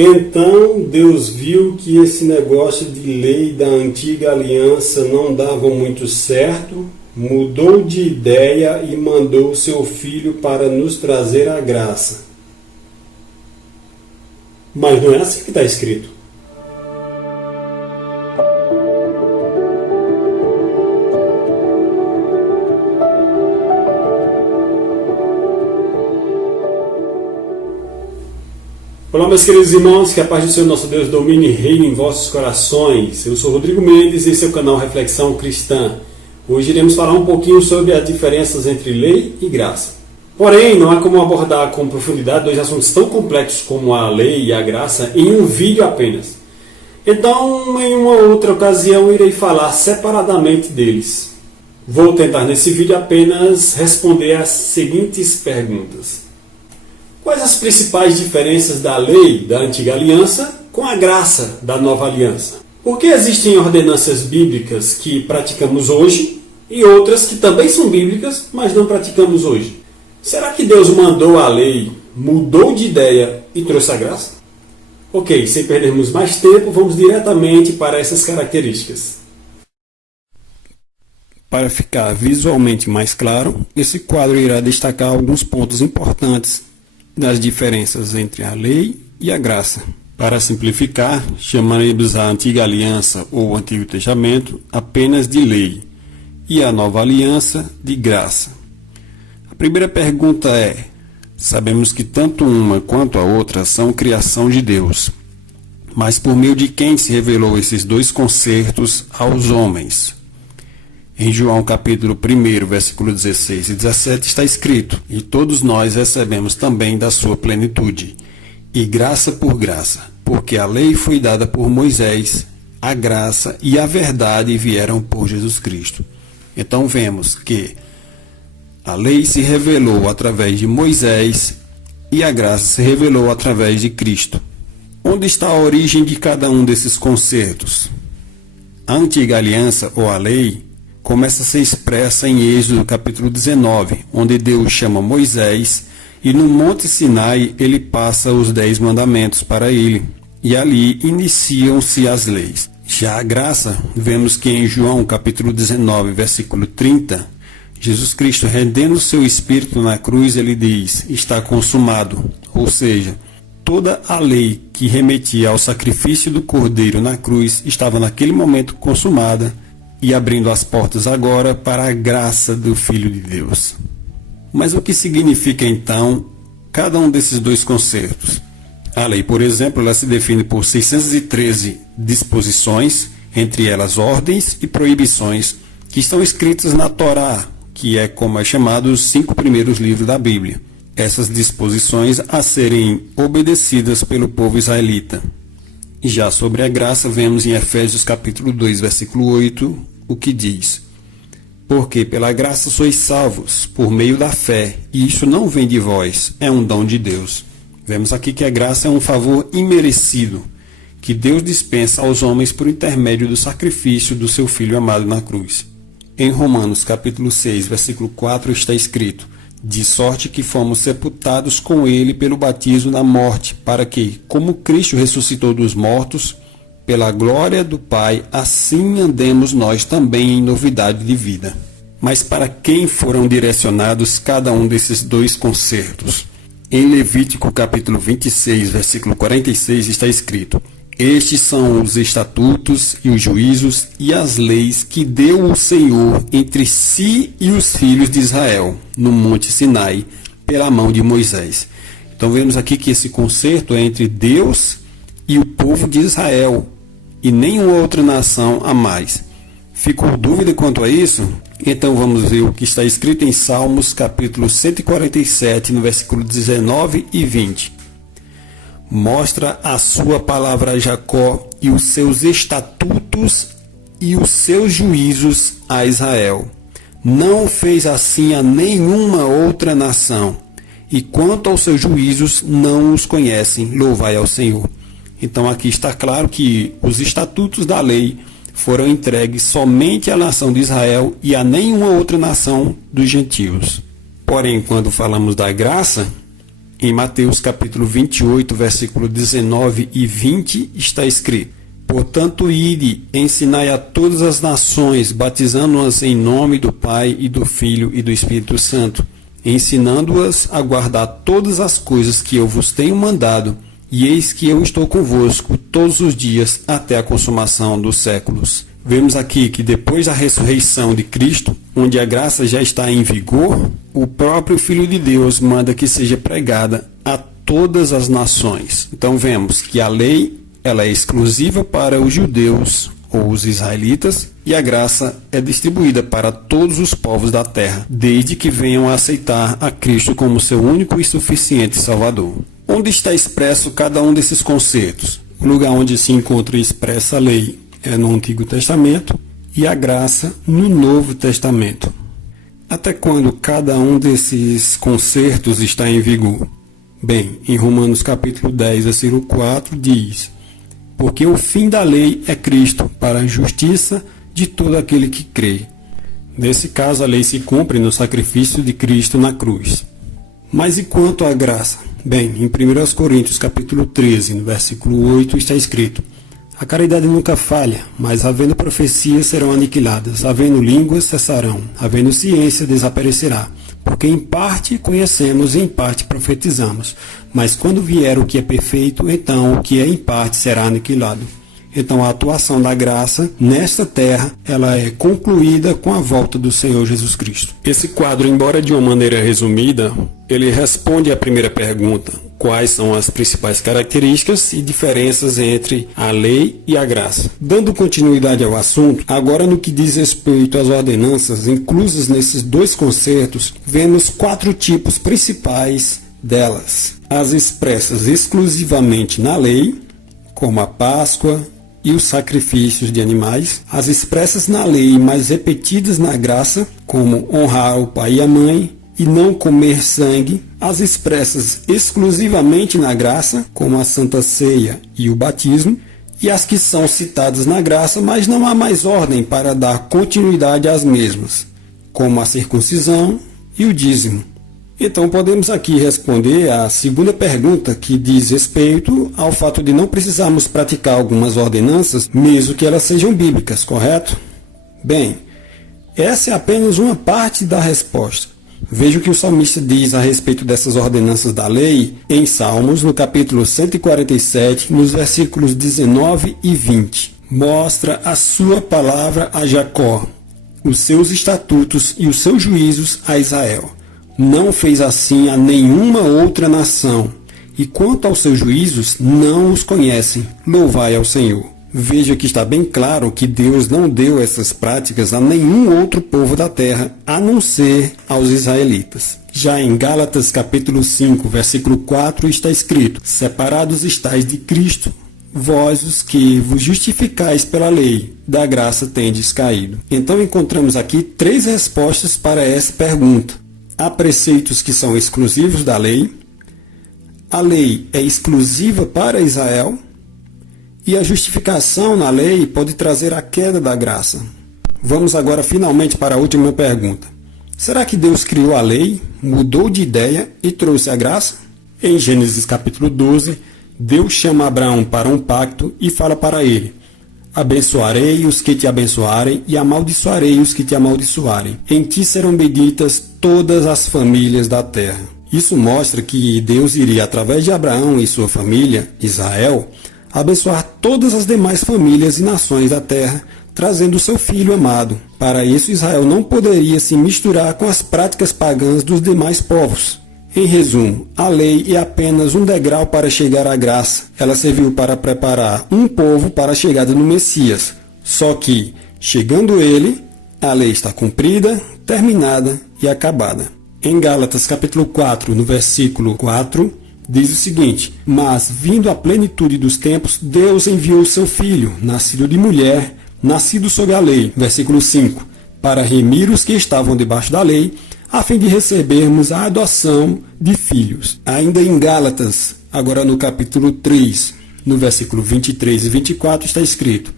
Então Deus viu que esse negócio de lei da antiga aliança não dava muito certo, mudou de ideia e mandou seu Filho para nos trazer a graça. Mas não é assim que está escrito. Olá, meus queridos irmãos, que a paz do Senhor nosso Deus domine e reine em vossos corações. Eu sou Rodrigo Mendes e esse é o canal Reflexão Cristã. Hoje iremos falar um pouquinho sobre as diferenças entre lei e graça. Porém, não há como abordar com profundidade dois assuntos tão complexos como a lei e a graça em um vídeo apenas. Então, em uma outra ocasião, irei falar separadamente deles. Vou tentar nesse vídeo apenas responder as seguintes perguntas. Quais as principais diferenças da lei da antiga aliança com a graça da nova aliança? Por que existem ordenanças bíblicas que praticamos hoje e outras que também são bíblicas, mas não praticamos hoje? Será que Deus mandou a lei, mudou de ideia e trouxe a graça? Ok, sem perdermos mais tempo, vamos diretamente para essas características. Para ficar visualmente mais claro, esse quadro irá destacar alguns pontos importantes das diferenças entre a lei e a graça. Para simplificar, chamaremos a antiga aliança ou o Antigo Testamento apenas de lei e a nova aliança de graça. A primeira pergunta é: sabemos que tanto uma quanto a outra são criação de Deus, mas por meio de quem se revelou esses dois concertos aos homens? Em João capítulo 1, versículo 16 e 17 está escrito: e todos nós recebemos também da sua plenitude, e graça por graça, porque a lei foi dada por Moisés, a graça e a verdade vieram por Jesus Cristo. Então vemos que a lei se revelou através de Moisés e a graça se revelou através de Cristo. Onde está a origem de cada um desses concertos? A antiga aliança ou a lei começa a ser expressa em Êxodo capítulo 19, onde Deus chama Moisés e no Monte Sinai ele passa os 10 mandamentos para ele, e ali iniciam-se as leis. Já a graça, vemos que em João capítulo 19, versículo 30, Jesus Cristo, rendendo o seu Espírito na cruz, ele diz: está consumado, ou seja, toda a lei que remetia ao sacrifício do Cordeiro na cruz estava naquele momento consumada, e abrindo as portas agora para a graça do Filho de Deus. Mas o que significa então cada um desses dois concertos? A lei, por exemplo, ela se define por 613 disposições, entre elas ordens e proibições, que estão escritas na Torá, que é como é chamado os 5 primeiros livros da Bíblia. Essas disposições a serem obedecidas pelo povo israelita. Já sobre a graça, vemos em Efésios capítulo 2, versículo 8, o que diz: porque pela graça sois salvos, por meio da fé, e isso não vem de vós, é um dom de Deus. Vemos aqui que a graça é um favor imerecido, que Deus dispensa aos homens por intermédio do sacrifício do seu Filho amado na cruz. Em Romanos capítulo 6, versículo 4 está escrito: de sorte que fomos sepultados com ele pelo batismo na morte, para que, como Cristo ressuscitou dos mortos, pela glória do Pai, assim andemos nós também em novidade de vida. Mas para quem foram direcionados cada um desses dois concertos? Em Levítico capítulo 26, versículo 46 está escrito: estes são os estatutos e os juízos e as leis que deu o Senhor entre si e os filhos de Israel, no Monte Sinai, pela mão de Moisés. Então vemos aqui que esse concerto é entre Deus e o povo de Israel, e nenhuma outra nação a mais. Ficou dúvida quanto a isso? Então vamos ver o que está escrito em Salmos capítulo 147, no versículo 19 e 20. Mostra a sua palavra a Jacó e os seus estatutos e os seus juízos a Israel. Não fez assim a nenhuma outra nação. E quanto aos seus juízos, não os conhecem. Louvai ao Senhor. Então aqui está claro que os estatutos da lei foram entregues somente à nação de Israel e a nenhuma outra nação dos gentios. Porém, quando falamos da graça, Em Mateus capítulo 28, versículo 19 e 20, está escrito: Portanto, ide, ensinai a todas as nações, batizando-as em nome do Pai e do Filho e do Espírito Santo, ensinando-as a guardar todas as coisas que eu vos tenho mandado, e eis que eu estou convosco todos os dias até a consumação dos séculos. Vemos aqui que depois da ressurreição de Cristo, onde a graça já está em vigor, o próprio Filho de Deus manda que seja pregada a todas as nações. Então vemos que a lei ela é exclusiva para os judeus ou os israelitas, e a graça é distribuída para todos os povos da terra, desde que venham a aceitar a Cristo como seu único e suficiente Salvador. Onde está expresso cada um desses conceitos? O lugar onde se encontra expressa a lei é no Antigo Testamento e a graça no Novo Testamento. Até quando cada um desses conceitos está em vigor? Bem, em Romanos capítulo 10, versículo 4, diz: Porque o fim da lei é Cristo, para a justiça de todo aquele que crê. Nesse caso, a lei se cumpre no sacrifício de Cristo na cruz. Mas e quanto à graça? Bem, em 1 Coríntios capítulo 13, no versículo 8, está escrito: A caridade nunca falha, mas havendo profecias serão aniquiladas, havendo línguas cessarão, havendo ciência desaparecerá. Porque em parte conhecemos e em parte profetizamos. Mas quando vier o que é perfeito, então o que é em parte será aniquilado. Então a atuação da graça nesta terra, ela é concluída com a volta do Senhor Jesus Cristo. Esse quadro, embora de uma maneira resumida, ele responde à primeira pergunta: quais são as principais características e diferenças entre a lei e a graça. Dando continuidade ao assunto, agora no que diz respeito às ordenanças inclusas nesses dois concertos, vemos 4 tipos principais delas. As expressas exclusivamente na lei, como a Páscoa e os sacrifícios de animais. As expressas na lei, mas repetidas na graça, como honrar o pai e a mãe e não comer sangue. As expressas exclusivamente na graça, como a Santa Ceia e o batismo. E as que são citadas na graça, mas não há mais ordem para dar continuidade às mesmas, como a circuncisão e o dízimo. Então podemos aqui responder à segunda pergunta, que diz respeito ao fato de não precisarmos praticar algumas ordenanças, mesmo que elas sejam bíblicas, correto? Bem, essa é apenas uma parte da resposta. Veja o que o salmista diz a respeito dessas ordenanças da lei em Salmos, no capítulo 147, nos versículos 19 e 20. Mostra a sua palavra a Jacó, os seus estatutos e os seus juízos a Israel. Não fez assim a nenhuma outra nação, e quanto aos seus juízos, não os conhecem. Louvai ao Senhor. Veja que está bem claro que Deus não deu essas práticas a nenhum outro povo da terra, a não ser aos israelitas. Já em Gálatas capítulo 5, versículo 4, está escrito: Separados estáis de Cristo, vós os que vos justificais pela lei, da graça tendes caído. Então encontramos aqui 3 respostas para essa pergunta. Há preceitos que são exclusivos da lei, a lei é exclusiva para Israel, e a justificação na lei pode trazer a queda da graça. Vamos agora finalmente para a última pergunta. Será que Deus criou a lei, mudou de ideia e trouxe a graça? Em Gênesis capítulo 12, Deus chama Abraão para um pacto e fala para ele: Abençoarei os que te abençoarem e amaldiçoarei os que te amaldiçoarem. Em ti serão benditas todas as famílias da terra. Isso mostra que Deus iria, através de Abraão e sua família, Israel, abençoar todas as demais famílias e nações da terra, trazendo seu filho amado. Para isso, Israel não poderia se misturar com as práticas pagãs dos demais povos. Em resumo, a lei é apenas um degrau para chegar à graça. Ela serviu para preparar um povo para a chegada do Messias. Só que, chegando ele, a lei está cumprida, terminada e acabada. Em Gálatas capítulo 4, no versículo 4, diz o seguinte: Mas, vindo a plenitude dos tempos, Deus enviou seu Filho, nascido de mulher, nascido sob a lei. Versículo 5, para remir os que estavam debaixo da lei, a fim de recebermos a adoção de filhos. Ainda em Gálatas, agora no capítulo 3, no versículo 23 e 24, está escrito: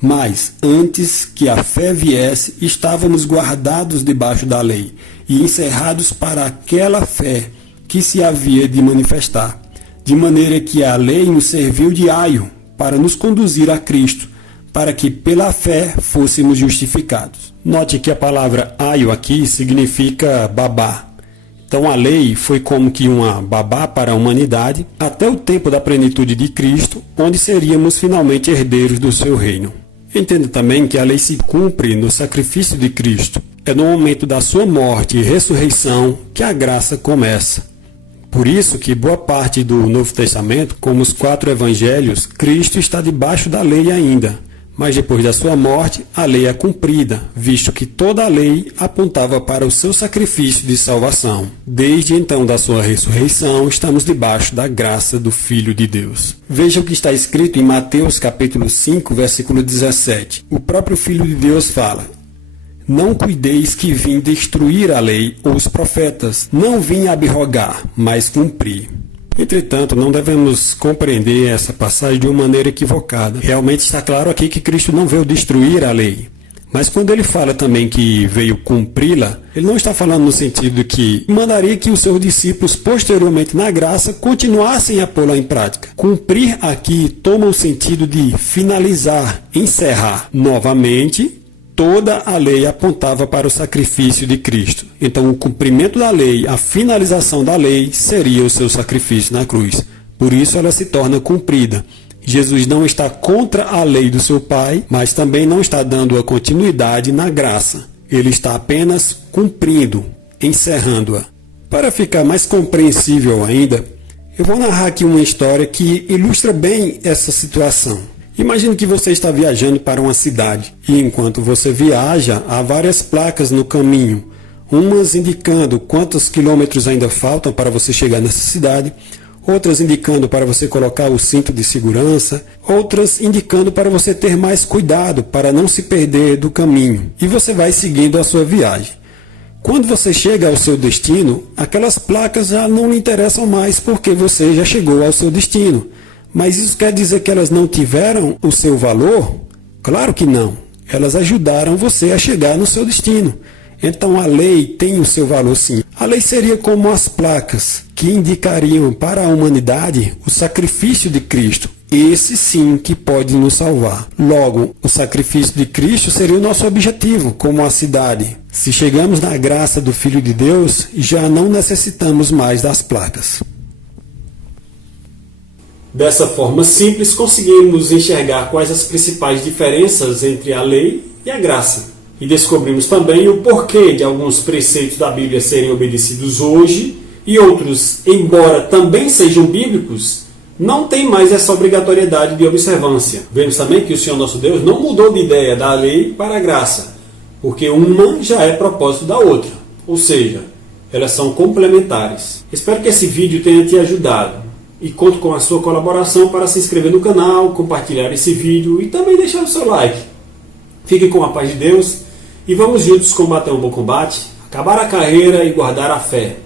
Mas, antes que a fé viesse, estávamos guardados debaixo da lei, e encerrados para aquela fé que se havia de manifestar, de maneira que a lei nos serviu de aio para nos conduzir a Cristo, para que pela fé fôssemos justificados. Note que a palavra aio aqui significa babá. Então a lei foi como que uma babá para a humanidade até o tempo da plenitude de Cristo, onde seríamos finalmente herdeiros do seu reino. Entenda também que a lei se cumpre no sacrifício de Cristo. É no momento da sua morte e ressurreição que a graça começa. Por isso que boa parte do Novo Testamento, como os 4 evangelhos, Cristo está debaixo da lei ainda. Mas depois da sua morte, a lei é cumprida, visto que toda a lei apontava para o seu sacrifício de salvação. Desde então da sua ressurreição, estamos debaixo da graça do Filho de Deus. Veja o que está escrito em Mateus capítulo 5, versículo 17. O próprio Filho de Deus fala: Não cuideis que vim destruir a lei ou os profetas, não vim abrogar, mas cumprir. Entretanto, não devemos compreender essa passagem de uma maneira equivocada. Realmente está claro aqui que Cristo não veio destruir a lei. Mas quando ele fala também que veio cumpri-la, ele não está falando no sentido de que mandaria que os seus discípulos, posteriormente na graça, continuassem a pô-la em prática. Cumprir aqui toma o sentido de finalizar, encerrar. Novamente, toda a lei apontava para o sacrifício de Cristo. Então, o cumprimento da lei, a finalização da lei, seria o seu sacrifício na cruz. Por isso, ela se torna cumprida. Jesus não está contra a lei do seu Pai, mas também não está dando a continuidade na graça. Ele está apenas cumprindo, encerrando-a. Para ficar mais compreensível ainda, eu vou narrar aqui uma história que ilustra bem essa situação. Imagine que você está viajando para uma cidade e enquanto você viaja, há várias placas no caminho, umas indicando quantos quilômetros ainda faltam para você chegar nessa cidade, outras indicando para você colocar o cinto de segurança, outras indicando para você ter mais cuidado para não se perder do caminho, e você vai seguindo a sua viagem. Quando você chega ao seu destino, aquelas placas já não lhe interessam mais porque você já chegou ao seu destino. Mas isso quer dizer que elas não tiveram o seu valor? Claro que não. Elas ajudaram você a chegar no seu destino. Então a lei tem o seu valor sim. A lei seria como as placas que indicariam para a humanidade o sacrifício de Cristo. Esse sim que pode nos salvar. Logo, o sacrifício de Cristo seria o nosso objetivo, como a cidade. Se chegamos na graça do Filho de Deus, já não necessitamos mais das placas. Dessa forma simples, conseguimos enxergar quais as principais diferenças entre a lei e a graça. E descobrimos também o porquê de alguns preceitos da Bíblia serem obedecidos hoje e outros, embora também sejam bíblicos, não tem mais essa obrigatoriedade de observância. Vemos também que o Senhor nosso Deus não mudou de ideia da lei para a graça, porque uma já é propósito da outra, ou seja, elas são complementares. Espero que esse vídeo tenha te ajudado. E conto com a sua colaboração para se inscrever no canal, compartilhar esse vídeo e também deixar o seu like. Fique com a paz de Deus e vamos juntos combater um bom combate, acabar a carreira e guardar a fé.